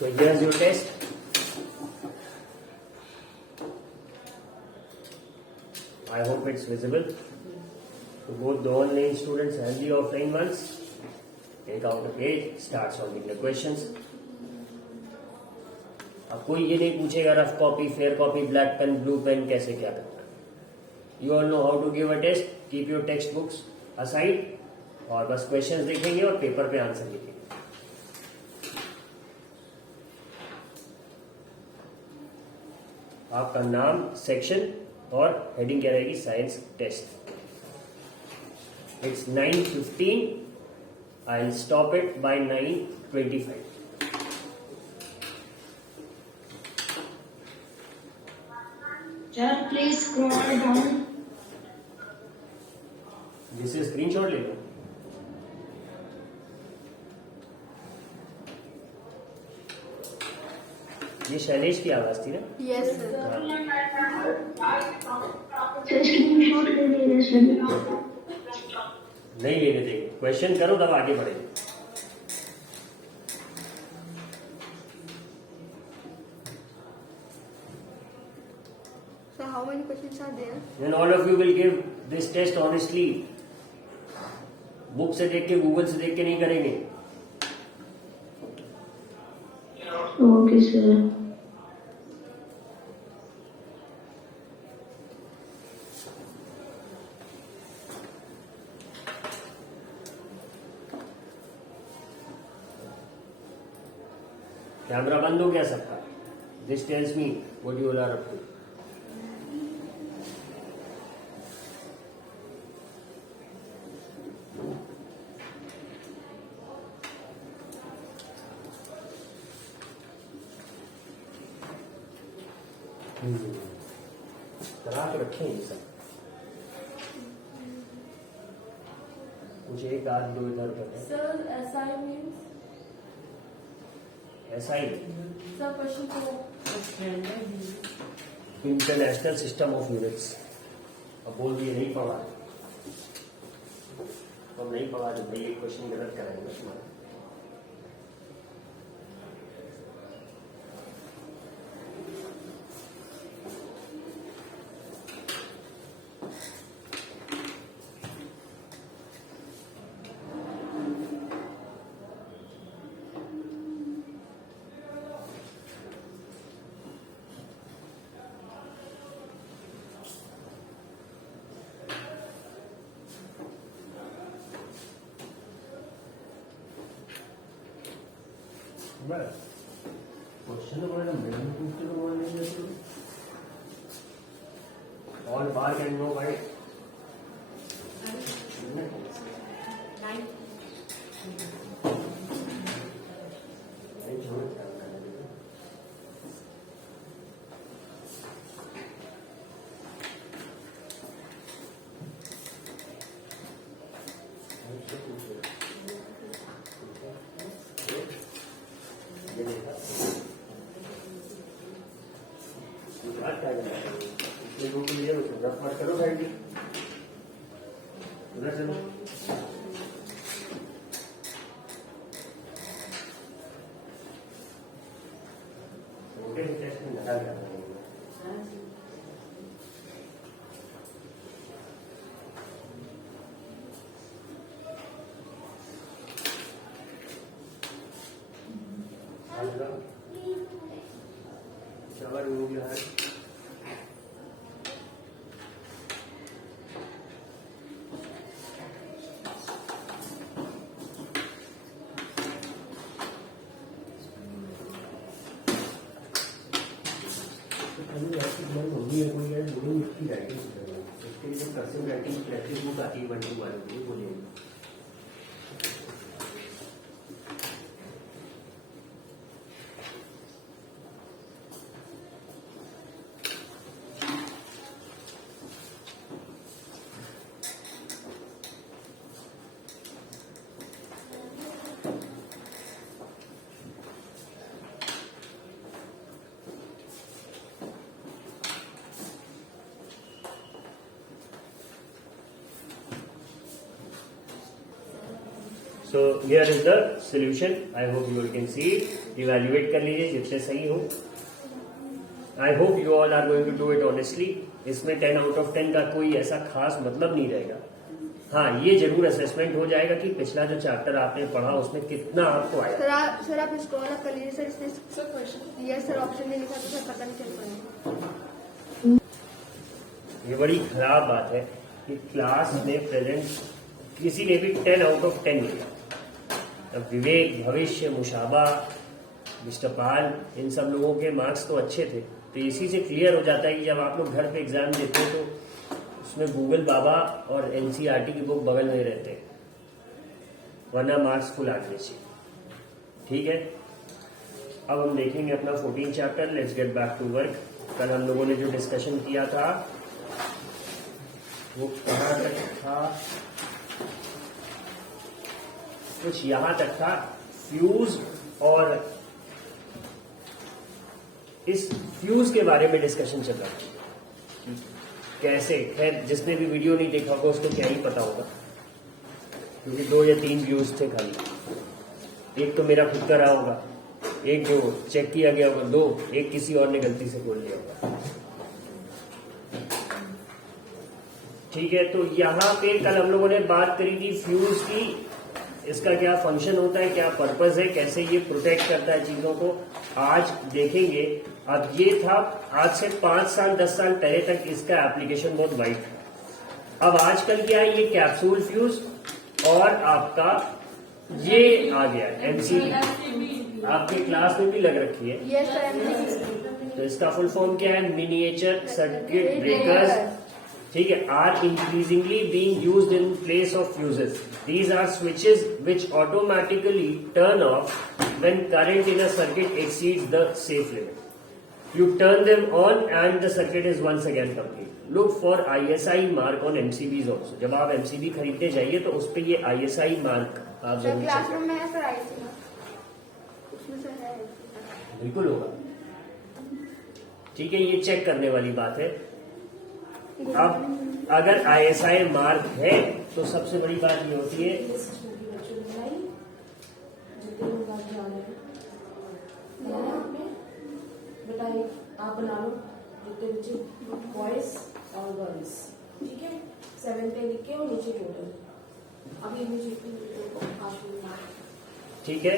So here's your test. I hope it's visible to both the online students and the offline ones. Take out a page, start solving the questions. अब कोई ये नहीं पूछेगा rough copy, fair copy, black pen, blue pen कैसे क्या करना है. You all know how to give a test. Keep your text books aside और बस क्वेश्चंस देखेंगे और पेपर पे आंसर लिखेंगे. आपका नाम, सेक्शन और हेडिंग क्या रहेगी, science test. It's 9:15. I will stop it by 9:25. Sir, please scroll down. जिससे स्क्रीनशॉट ले लो. ये शैलेश की आवाज थी ना. Yes sir. Sir, screenshot ले ले रहे sir. नहीं लेने देंगे. क्वेश्चन करो तब आगे बढ़े. So how many questions are there? Then all of you will give this test honestly. Book से देख के, गूगल से देख के नहीं करेंगे. Okay sir. कैमरा बंद हो गया सबका. This tells me what you are up to. करा के रखे हैं ये सब. कुछ एक आध दो इधर कर है. Sir, SI means ऐसा ही sir question को इंटरनेशनल सिस्टम ऑफ यूनिट्स. अब बोल दिए नहीं पढ़ा. हम नहीं पढ़ा तो भाई एक क्वेश्चन गलत कराएंगे तुम्हारा. क्वेश्चन तो मैंने पूछते तो बोल नहीं देते. ऑल बार कैन नो भाई. करो साइड उधर चलो. छोटे से टेस्ट में निकाल कर शावर हो गया है. मम्मी है कोई है बोलो उसकी राइटिंग उसके लिए कर्सिव राइटिंग प्रैक्टिस बुक आती है 1-2 वालों की बोलिए. So here is the solution. I hope you all can see it. Evaluate कर लीजिए जितने सही हो। I hope you all are going to do it honestly. इसमें 10 आउट ऑफ 10 का कोई ऐसा खास मतलब नहीं रहेगा। हाँ, ये जरूर असेसमेंट हो जाएगा कि पिछला जो चैप्टर आपने पढ़ा उसमें कितना आपको आया। सर आप स्क्रॉल अप कर लीजिए सर, इसमें यस सर ऑप्शन नहीं लिखा तो सर पता नहीं चल पाएगा। ये बड़ी खराब बात है कि क्लास में प्रेजेंट किसी ने भी 10 आउट ऑफ 10 लिया। अब विवेक, भविष्य, मुशाबा, मिस्टर पाल, इन सब लोगों के मार्क्स तो अच्छे थे। तो इसी से क्लियर हो जाता है कि जब आप लोग घर पे एग्जाम देते हो तो उसमें गूगल बाबा और एनसीईआरटी की बुक बगल में रहते हैं, वरना मार्क्स फुल आने चाहिए। ठीक है, अब हम देखेंगे अपना 14 chapter. Let's get back to work. कल हम लोगों ने जो डिस्कशन किया था वो कहाँ तक था? कुछ यहां तक था। फ्यूज और इस फ्यूज के बारे में डिस्कशन चल रहा है। कैसे, खैर जिसने भी वीडियो नहीं देखा होगा उसको क्या ही पता होगा, क्योंकि 2 या 3 व्यूज थे खाली। एक तो मेरा खुद का रहा होगा, एक जो चेक किया गया होगा 2, एक किसी और ने गलती से खोल लिया होगा। ठीक है, तो यहाँ पे कल हम लोगों ने बात करी थी फ्यूज की। इसका क्या फंक्शन होता है, क्या पर्पस है, कैसे ये प्रोटेक्ट करता है चीजों को, आज देखेंगे। अब ये था आज से 5 साल 10 साल पहले तक इसका एप्लीकेशन बहुत वाइड था। अब आजकल क्या है, ये कैप्सूल फ्यूज और आपका ये आ गया एमसीबी। आपके क्लास में भी लग रखी है। Yes sir. तो इसका फुल फॉर्म क्या है? Miniature circuit breakers. ठीक है, are increasingly being used in place of fuses. These are switches which automatically turn off when current in a circuit exceeds the safe limit. You turn them on and the circuit is once again complete. Look for ISI mark on MCBs also. जब आप MCB खरीदने जाइए तो उस पे ये ISI mark आप जरूर check क्लासरूम में है सर आई थी ना, उसमें सर है। बिल्कुल होगा। ठीक है, ये चेक करने वाली बात है। अब अगर ISI मार्क है तो सबसे बड़ी बात ये होती है बताइए, आप बना लो जितने बच्चे बॉयज और गर्ल्स। ठीक है, 7 पे लिख के और नीचे टोटल अभी नीचे। ठीक है।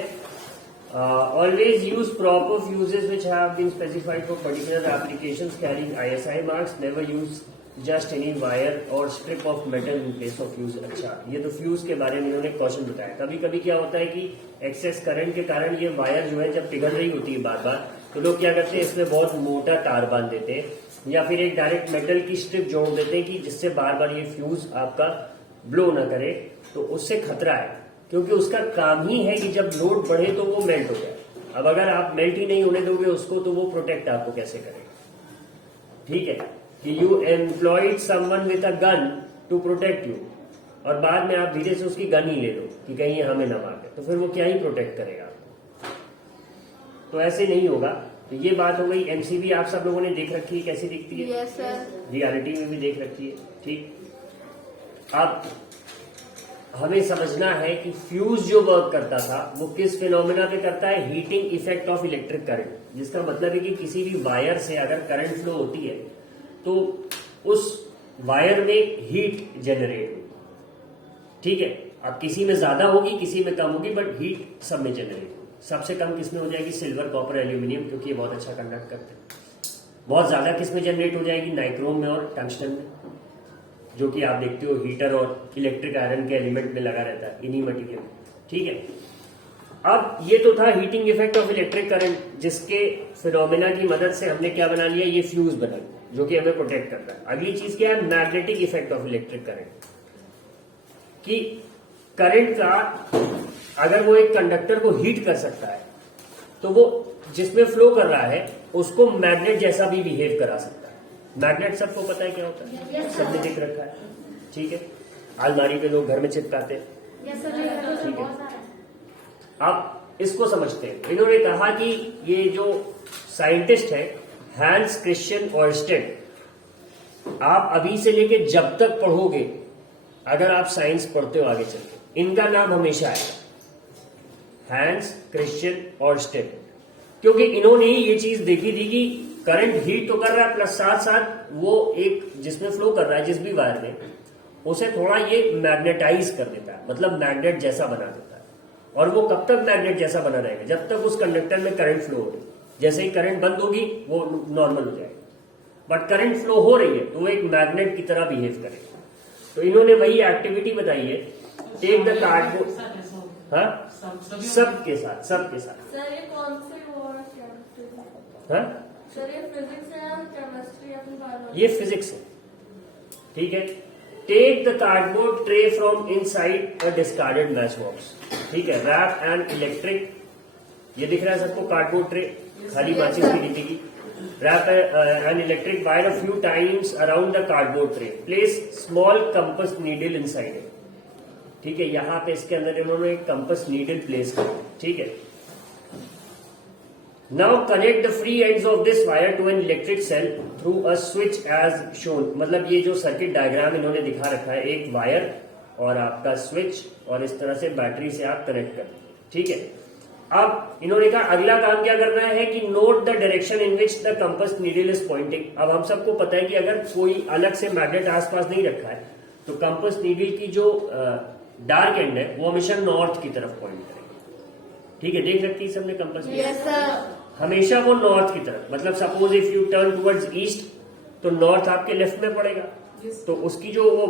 Always use proper fuses which have been specified for particular applications carrying ISI marks. Never use just any wire or strip of metal in place of fuse. अच्छा, ये तो फ्यूज के बारे में इन्होंने क्वेश्चन बताया। कभी कभी क्या होता है कि एक्सेस करंट के कारण ये वायर जो है जब पिघल रही होती है बार बार, तो लोग क्या करते हैं इसमें बहुत मोटा तार बांध देते हैं या फिर एक डायरेक्ट मेटल की स्ट्रिप जोड़ देते हैं कि जिससे बार बार ये फ्यूज आपका ब्लो ना करे। तो उससे खतरा है, क्योंकि उसका काम ही है कि जब लोड बढ़े तो वो मेल्ट हो जाए। अब अगर आप मेल्ट ही नहीं होने दोगे उसको तो वो प्रोटेक्ट आपको कैसे करेगा? ठीक है, कि you employed someone with a gun to protect you, और बाद में आप धीरे से उसकी गन ही ले लो कि कहीं ये हमें ना मार दे, तो फिर वो क्या ही प्रोटेक्ट करेगा? तो ऐसे नहीं होगा। तो ये बात हो गई। एमसीबी आप सब लोगों ने देख रखी है, कैसी दिखती है? Yes sir. रियलिटी में भी देख रखी है। ठीक, अब हमें समझना है कि फ्यूज जो वर्क करता था वो किस फिनोमेना पे करता है? Heating effect of electric current. जिसका मतलब है कि किसी भी वायर से अगर करंट फ्लो होती है तो उस वायर में हीट जनरेट होगी। ठीक है, अब किसी में ज्यादा होगी किसी में कम होगी, बट हीट सब में जनरेट होगी। सबसे कम किस में हो जाएगी? सिल्वर, कॉपर, एल्यूमिनियम, क्योंकि ये बहुत अच्छा कंडक्ट करते हैं। बहुत ज्यादा किस में जनरेट हो जाएगी? नाइक्रोम में और टंगस्टन में, जो कि आप देखते हो हीटर और इलेक्ट्रिक आयरन के एलिमेंट में लगा रहता है, इन्हीं मटीरियल। ठीक है, अब ये तो था heating effect of electric current, जिसके फिनोमेना की मदद से हमने क्या बना लिया? ये फ्यूज बना लिया, जो कि हमें प्रोटेक्ट करता है। अगली चीज क्या है? Magnetic effect of electric current. कि करंट का अगर वो एक कंडक्टर को हीट कर सकता है तो वो जिसमें फ्लो कर रहा है उसको मैग्नेट जैसा भी बिहेव करा सकता है। मैग्नेट सबको पता है क्या होता है? सबने देख रखा है। ठीक है, अलमारी पे लोग घर में चिपकाते हैं। ठीक है, अब इसको समझते हैं। इन्होंने कहा कि ये जो साइंटिस्ट है हैंस क्रिश्चियन ऑयरस्टेड, आप अभी से लेके जब तक पढ़ोगे, अगर आप साइंस पढ़ते हो आगे चल के, इनका नाम हमेशा आएगा। Hans Christian Oersted. क्योंकि इन्होंने ये चीज देखी थी कि करंट हीट तो कर रहा है, प्लस साथ साथ वो एक जिसमें फ्लो कर रहा है जिस भी वायर में, उसे थोड़ा ये मैग्नेटाइज कर देता है, मतलब मैग्नेट जैसा बना देता है। और वो कब तक मैग्नेट जैसा बना रहेगा? जब तक उस कंडक्टर में करंट फ्लो हो रही है। जैसे ही करंट बंद होगी वो नॉर्मल हो जाएगा, बट करंट फ्लो हो रही है तो वो एक मैग्नेट की तरह बिहेव करेगा। तो इन्होंने वही एक्टिविटी बताई है, टेक द कार्डबोर्ड। हाँ, सबके साथ सर ये कौन से वो और केमिस्ट्री? हाँ, सर ये फिजिक्स है या केमिस्ट्री या फिर बायोलॉजी? ये फिजिक्स है, ठीक है। Take the cardboard tray from inside a discarded match box, ठीक है। रैप एंड इलेक्ट्रिक, ये दिख रहा है सबको कार्डबोर्ड ट्रे, खाली माचिस की डिब्बी की। Wrap an electric wire a few times around the cardboard tray. Place small compass needle inside it. ठीक है, यहाँ पे इसके अंदर इन्होंने एक कंपस नीडल प्लेस किया, ठीक है। Now connect the free ends of this wire to an electric cell through a switch as shown. मतलब ये जो सर्किट डायग्राम इन्होंने दिखा रखा है, एक वायर और आपका स्विच, और इस तरह से बैटरी से आप कनेक्ट कर, ठीक है। अब इन्होंने कहा अगला काम क्या करना है कि note the direction in which the compass needle is pointing. अब हम सबको पता है कि अगर कोई अलग से मैग्नेट आसपास नहीं रखा है तो कंपस नीडल की जो डार्क एंड है वो हमेशा नॉर्थ की तरफ पॉइंट करेगी, ठीक है। देख रखी है सबने कंपस नीडल? Yes sir. हमेशा वो नॉर्थ की तरफ, मतलब suppose if U turn towards east तो नॉर्थ आपके लेफ्ट में पड़ेगा, तो उसकी जो वो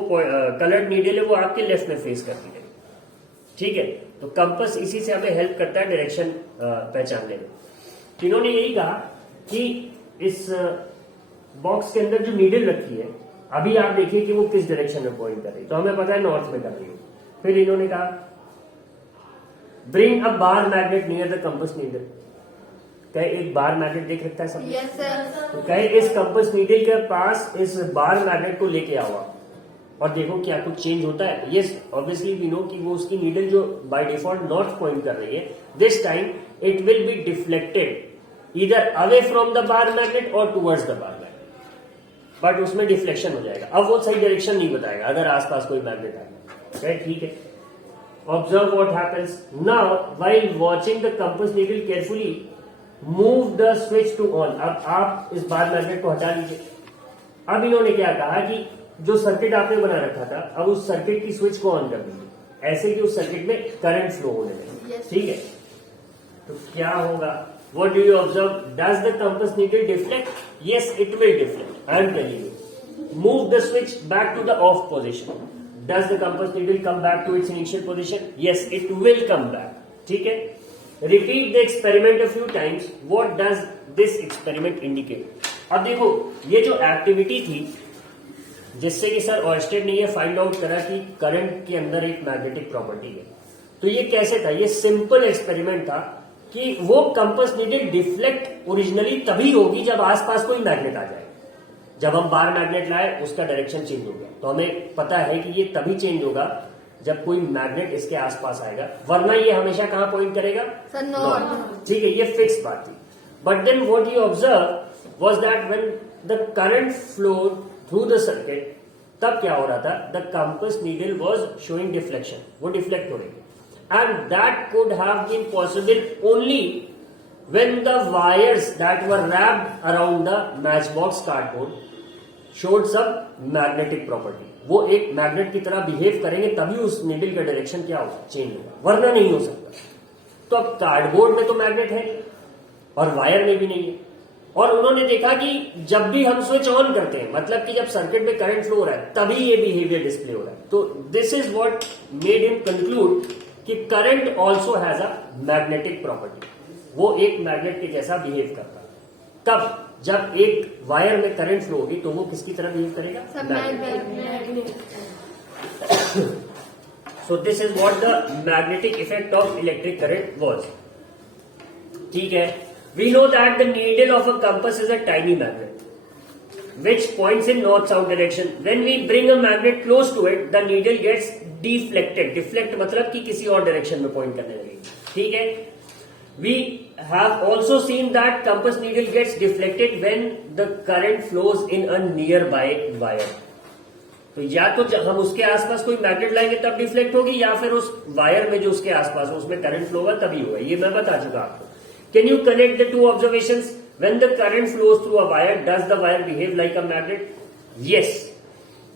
कलर्ड नीडल है वो आपके लेफ्ट में फेस करती है, ठीक है। तो कंपस इसी से हमें हेल्प करता है डायरेक्शन पहचानने में। तो इन्होंने यही कहा कि इस बॉक्स के अंदर जो नीडल रखी है, अभी आप देखिए कि वो किस डायरेक्शन में पॉइंट कर रही है, तो हमें पता है नॉर्थ में कर रही है। फिर इन्होंने कहा bring a bar magnet near the compass needle. कहे एक बार मैग्नेट देख रखता है सब? Yes sir. तो कहे इस कंपस नीडल के पास इस बार मैग्नेट को लेके आओ और देखो क्या कुछ चेंज होता है। यस, ऑब्वियसली वी नो कि वो उसकी नीडल जो बाय डिफॉल्ट नॉर्थ पॉइंट कर रही है, this time it will be deflected either away from the bar magnet और towards the bar magnet, but उसमें डिफ्लेक्शन हो जाएगा। अब वो सही डायरेक्शन नहीं बताएगा अगर आसपास कोई मैग्नेट आएगा, ठीक है। Observe what happens now while watching the compass needle carefully move the switch to on. अब आप इस बार मैग्नेट को हटा लीजिए। अब इन्होंने क्या कहा कि जो सर्किट आपने बना रखा था, अब उस सर्किट की स्विच को ऑन कर दीजिए, ऐसे कि उस सर्किट में करंट फ्लो होने लगे, ठीक है। तो क्या होगा? What do you observe? Does the compass needle deflect? Yes, it will deflect. I am telling you. Move the switch back to the off position. Does the compass needle come back to its initial position? Yes, it will come back, ठीक है। Repeat the experiment a few times. What does this experiment indicate? अब देखो, ये जो activity थी जिससे कि sir ऑयस्टेड ने ये फाइंड आउट करा कि करंट के अंदर एक मैग्नेटिक प्रॉपर्टी है, तो ये कैसे था? ये सिंपल एक्सपेरिमेंट था कि वो कंपस नीडल डिफ्लेक्ट ओरिजिनली तभी होगी जब आसपास कोई मैग्नेट आ जाए। जब हम बार मैग्नेट लाए उसका डायरेक्शन चेंज हो गया, तो हमें पता है कि ये तभी चेंज होगा जब कोई मैग्नेट इसके आसपास आएगा, वरना ये हमेशा कहां पॉइंट करेगा? Sir north. ठीक है, ये फिक्स बात थी। But then what you observe was that when the current flowed through the circuit, तब क्या हो रहा था? The compass needle was showing deflection, वो डिफ्लेक्ट हो रही है। And that could have been possible only when the wires that were wrapped around the match box cardboard showed some magnetic property. वो एक मैग्नेट की तरह बिहेव करेंगे तभी उस नीडल का डायरेक्शन क्या होगा? चेंज होगा, वरना नहीं हो सकता। तो अब कार्डबोर्ड में तो मैग्नेट है और वायर में भी नहीं है, और उन्होंने देखा कि जब भी हम स्विच ऑन करते हैं, मतलब कि जब सर्किट में करंट फ्लो हो रहा है, तभी ये बिहेवियर डिस्प्ले हो रहा है। तो this is what made him conclude कि current also has a magnetic property. वो एक मैग्नेट के जैसा बिहेव करता है। तब जब एक वायर में करंट फ्लो होगी तो वो किसकी तरह बिहेव करेगा? Magnet. So this is what the magnetic effect of electric current was, ठीक है। We know that the needle of a compass is a tiny magnet which points in north-south direction. When we bring a magnet close to it, the needle gets deflected. Deflect मतलब कि किसी और direction में point करने लगेगी, ठीक है। We have also seen that compass needle gets deflected when the current flows in a nearby wire. तो या तो हम उसके आसपास कोई मैग्नेट लाएंगे तब डिफ्लेक्ट होगी, या फिर उस वायर में जो उसके आसपास हो उसमें करंट फ्लो होगा तभी होगा। ये मैं बता चुका आपको। Can you connect the two observations? When the current flows through a wire, does the wire behave like a magnet? Yes.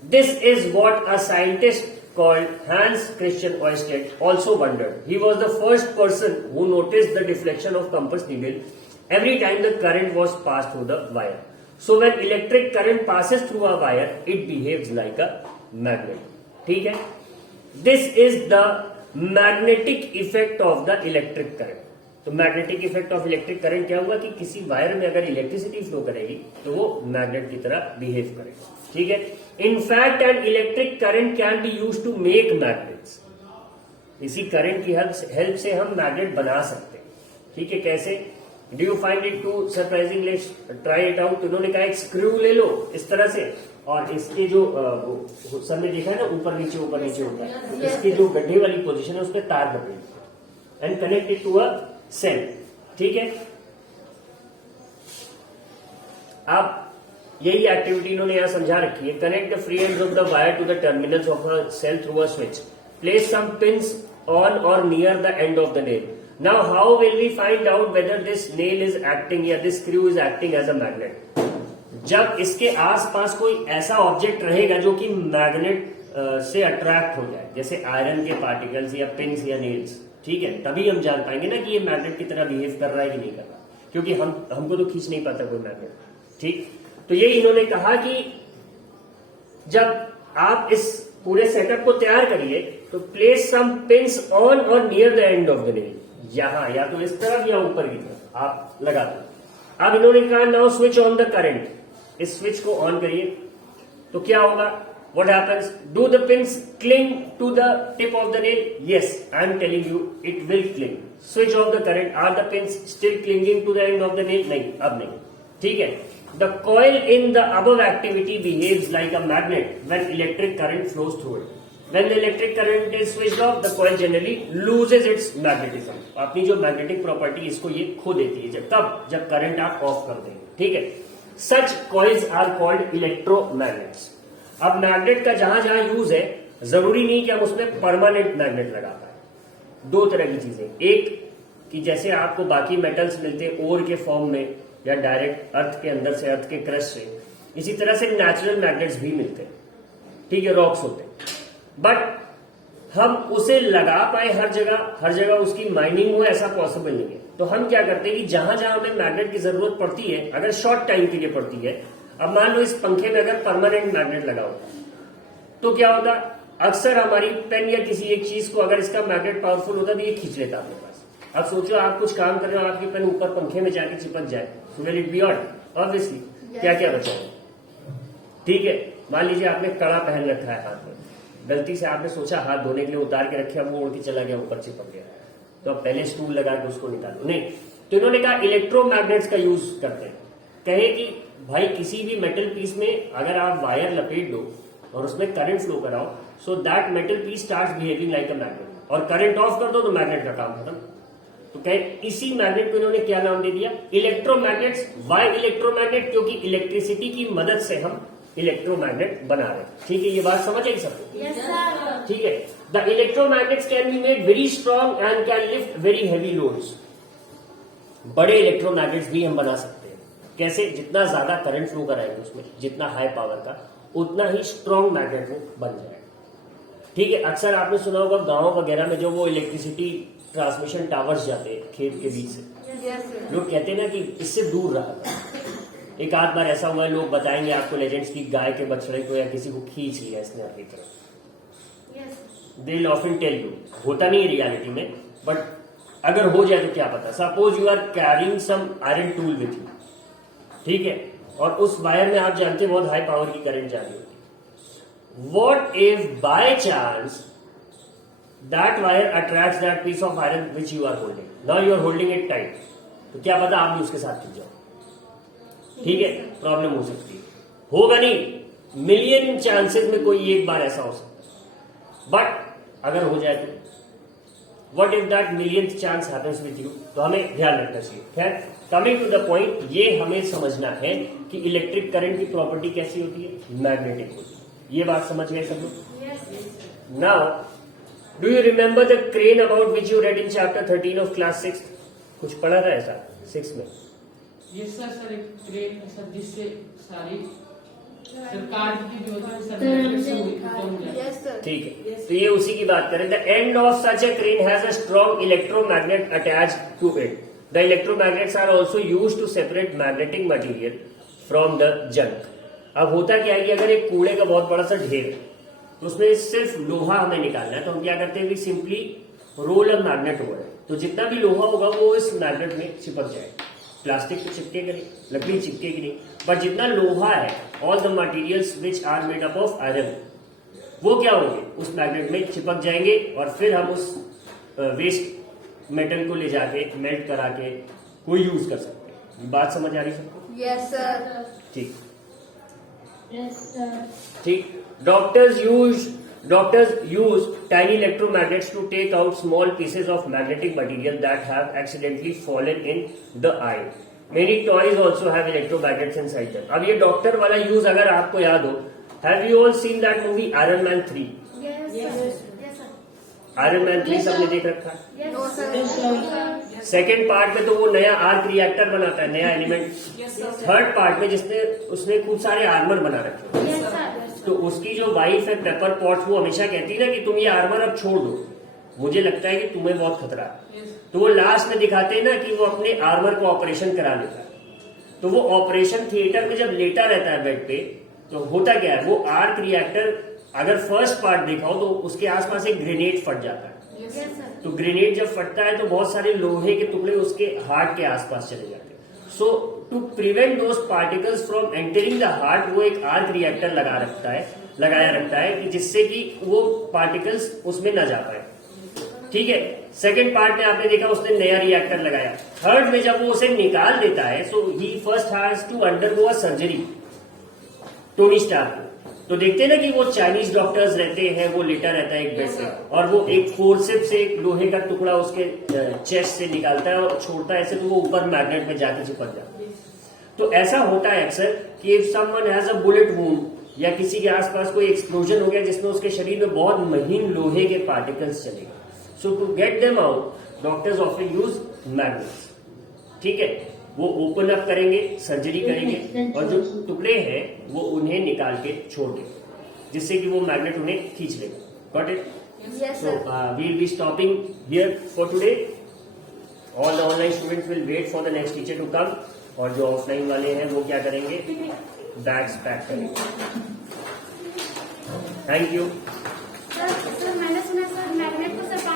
This is what a scientist called Hans Christian Ørsted also wondered. He was the first person who noticed the deflection of compass needle every time the current was passed through the wire. So when electric current passes through a wire, it behaves like a magnet. ठीक है? This is the magnetic effect of the electric current. तो magnetic effect of electric current क्या हुआ कि किसी wire में अगर electricity flow करेगी तो वो मैग्नेट की तरह बिहेव करेगा. ठीक है. In fact an electric current can be used to make magnets. इसी करंट की हेल्प से हम मैग्नेट बना सकते हैं. ठीक है. कैसे? Do you find it too surprising? Let's try it out. उन्होंने कहा एक स्क्रू ले लो इस तरह से और इसके जो सर ने देखा है ना ऊपर नीचे ऊपर नीचे ऊपर, इसकी जो गड्ढे वाली पोजीशन है उस पर तार पकड़ी and connect it to a cell. ठीक है. अब यही एक्टिविटी इन्होंने यहां समझा रखी है. Connect the free ends of the wire to the terminals of a cell through a switch. Place some pins on or near the end of the nail. Now how will we find out whether this nail is acting या this screw is acting as a magnet? जब इसके आसपास कोई ऐसा object रहेगा जो कि magnet से अट्रैक्ट हो जाए, जैसे आयरन के पार्टिकल्स या पिंस या नेल्स. ठीक है. तभी हम जान पाएंगे ना कि ये मैग्नेट की तरह बिहेव कर रहा है कि नहीं कर रहा, क्योंकि हमको तो खींच नहीं पाता कोई मैग्नेट. ठीक. तो ये इन्होंने कहा कि जब आप इस पूरे सेटअप को तैयार करिए तो place some pins on or near the end of the nail. यहां या तो इस तरफ या ऊपर की तरफ आप लगा दो. अब इन्होंने कहा now switch on the current. इस स्विच को ऑन करिए तो क्या होगा? What happens? Do the pins cling to the tip of the nail? Yes, I am telling you, it will cling. Switch off the current. Are the pins still clinging to the end of the nail? नहीं, अब नहीं. ठीक है. The coil in the above activity behaves like a magnet when electric current flows through it. When the electric current is switched off, the coil generally loses its magnetism. अपनी जो magnetic property इसको ये खो देती है जब current आप of कर देंगे. ठीक है. Such coils are called electromagnets. अब मैग्नेट का जहां जहां यूज है जरूरी नहीं कि हम उसमें परमानेंट मैग्नेट लगा पाए. दो तरह की चीजें. एक कि जैसे आपको बाकी मेटल्स मिलते हैं ओर के फॉर्म में या डायरेक्ट अर्थ के अंदर से, अर्थ के क्रस्ट से, इसी तरह से नेचुरल मैग्नेट्स भी मिलते हैं. ठीक है. रॉक्स होते हैं. बट हम उसे लगा पाए हर जगह उसकी माइनिंग हो ऐसा पॉसिबल नहीं है. तो हम क्या करते हैं कि जहां जहां हमें मैग्नेट की जरूरत पड़ती है, अगर शॉर्ट टाइम के लिए पड़ती है, अब मान लो इस पंखे में अगर परमानेंट मैग्नेट लगा होता तो क्या होता? अक्सर हमारी पेन या किसी एक चीज को अगर इसका मैग्नेट पावरफुल होता तो ये खींच लेता अपने पास. अब सोचो आप कुछ काम कर रहे हो, आपकी पेन ऊपर पंखे में जाके चिपक जाए, so will it be odd? Obviously. क्या क्या बचा? ठीक है. मान लीजिए आपने कड़ा पहन रखा है हाथ में, गलती से आपने सोचा हाथ धोने के लिए उतार के रखे, वो उड़ के चला गया, ऊपर चिपक गया, तो अब पहले स्टूल लगा के उसको निकालो. नहीं. तो इन्होंने कहा इलेक्ट्रोमैग्नेट्स का यूज करते हैं. कहे कि भाई किसी भी मेटल पीस में अगर आप वायर लपेट दो और उसमें करंट फ्लो कराओ, so that metal piece starts behaving like a magnet, और करंट ऑफ कर दो तो मैग्नेट का काम खत्म. तो कहे इसी मैग्नेट को इन्होंने क्या नाम दे दिया? इलेक्ट्रोमैग्नेट्स. Why electromagnet? क्योंकि इलेक्ट्रिसिटी की मदद से हम इलेक्ट्रोमैग्नेट बना रहे हैं. ठीक है. ये बात समझ आई सबको? Yes, sir. ठीक है. The electromagnets can be made very strong and can lift very heavy loads. बड़े इलेक्ट्रोमैग्नेट्स भी हम बना सकते हैं. कैसे? जितना ज्यादा करंट फ्लो कराएंगे उसमें, जितना हाई पावर का, उतना ही स्ट्रॉन्ग मैग्नेट वो बन जाएगा. ठीक है. अक्सर आपने सुना होगा गांव वगैरह में जो वो इलेक्ट्रिसिटी ट्रांसमिशन टावर्स जाते हैं खेत के बीच से, Yes, sir. लोग कहते हैं ना कि इससे दूर रहा. एक आध बार ऐसा हुआ है, लोग बताएंगे आपको लेजेंड्स की, गाय के बछड़े को या किसी को खींच लिया इसने अपनी तरफ. Yes. They will often tell you. होता नहीं है रियलिटी में, बट अगर हो जाए तो क्या पता. Suppose you are carrying some iron tool with you. ठीक है. और उस वायर में आप जानते हैं बहुत हाई पावर की करंट जा रही होती है. What if by chance that wire attracts that piece of iron which you are holding. Now you are holding it tight, तो क्या पता आप भी उसके साथ खींच जाओ. ठीक है. प्रॉब्लम हो सकती है. होगा नहीं, मिलियन चांसेस में कोई एक बार ऐसा हो सकता है. बट अगर हो जाए तो what if that millionth chance happens with you, तो हमें ध्यान रखना चाहिए. खैर, कमिंग टू द पॉइंट, ये हमें समझना है कि इलेक्ट्रिक करंट की प्रॉपर्टी कैसी होती है? मैग्नेटिक होती है. ये बात समझ गए सब लोग? Yes. Now do you remember the crane about which you read in chapter 13 of class 6? कुछ पढ़ा था ऐसा? 6 में। ये सर एक क्रेन सर जिससे सारी सरकार की जो है सर पहुंच जाए। Yes sir. ठीक है, तो ये उसी की बात करें। The end of such a crane has a strong electromagnet attach to it. The electromagnets are also use to separate magnetic material from the junk. अब होता क्या है कि अगर एक कूड़े का बहुत बड़ा सा ढेर है तो उसमें सिर्फ लोहा हमें निकालना है, तो हम क्या करते हैं, simply roll a magnet over है। तो जितना भी लोहा होगा वो इस मैग्नेट में चिपक जाएगा। प्लास्टिक तो चिपकेगा नहीं, लकड़ी चिपकेगी नहीं, पर जितना लोहा है, all the materials which are made up of iron, वो क्या होंगे, उस मैग्नेट में चिपक जाएंगे और फिर हम उस वेस्ट मेटल को ले जाके मेल्ट करा के कोई यूज कर सकते हैं। बात समझ आ रही सबको? Yes sir. ठीक Yes, sir. ठीक। Doctors use tiny electromagnets to take out small pieces of magnetic material that have accidentally fallen in the eye. Many toys also have electromagnets inside them. अब ये डॉक्टर वाला use अगर आपको याद हो, have you all seen that movie Iron Man 3? Yes Yes. Sir. Yes sir. Iron Man 3 सबने देख रखा है। No Yes, sir. sir. Second part में तो वो नया आर्क रिएक्टर बनाता है, नया element. Yes sir. Third part में उसने खूब सारे आर्मर बना रखे हैं। Yes sir. तो उसकी जो वाइफ है पेपर पॉट्स, वो हमेशा कहती है ना कि तुम ये आर्मर अब छोड़ दो, मुझे लगता है कि तुम्हें बहुत खतरा है। तो वो लास्ट में दिखाते हैं ना कि वो अपने आर्मर को ऑपरेशन करा लेता है। तो वो ऑपरेशन थिएटर में जब लेटा रहता है बेड पे, तो होता क्या है, वो आर्क रिएक्टर अगर फर्स्ट पार्ट देखा हो तो उसके आसपास एक ग्रेनेड फट जाता है। Yes sir. तो ग्रेनेड जब फटता है तो बहुत सारे लोहे के टुकड़े उसके हार्ट के आसपास चले जाते हैं। So to prevent those particles from entering the heart, वो एक आर्क रिएक्टर लगाया रखता है कि जिससे कि वो पार्टिकल्स उसमें न जा पाए। ठीक है, सेकंड पार्ट में आपने देखा उसने नया रिएक्टर लगाया। थर्ड में जब वो उसे निकाल देता है, so he first has to undergo a surgery, Tony Stark. तो देखते हैं ना कि वो चाइनीज डॉक्टर्स रहते हैं, वो लेटा रहता है एक बेड पे और वो एक फोर्सेप से एक लोहे का टुकड़ा उसके चेस्ट से निकालता है और छोड़ता है ऐसे, तो वो ऊपर मैग्नेट में जाके चिपक जाता है। तो ऐसा होता है अक्सर कि if someone has a bullet wound या किसी के आसपास कोई एक्सप्लोजन हो गया जिसमें उसके शरीर में बहुत महीन लोहे के पार्टिकल्स चले गए, so to get them out doctors often use magnets. ठीक है, वो ओपन अप करेंगे, सर्जरी करेंगे और जो टुकड़े हैं वो उन्हें निकाल के छोड़ देंगे जिससे कि वो मैग्नेट उन्हें खींच लेगा। Got it? Yes So sir. we'll be stopping here for today. All the online students will wait for the next teacher to come. और जो ऑफलाइन वाले हैं वो क्या करेंगे, बैग्स पैक करेंगे। Thank you. सर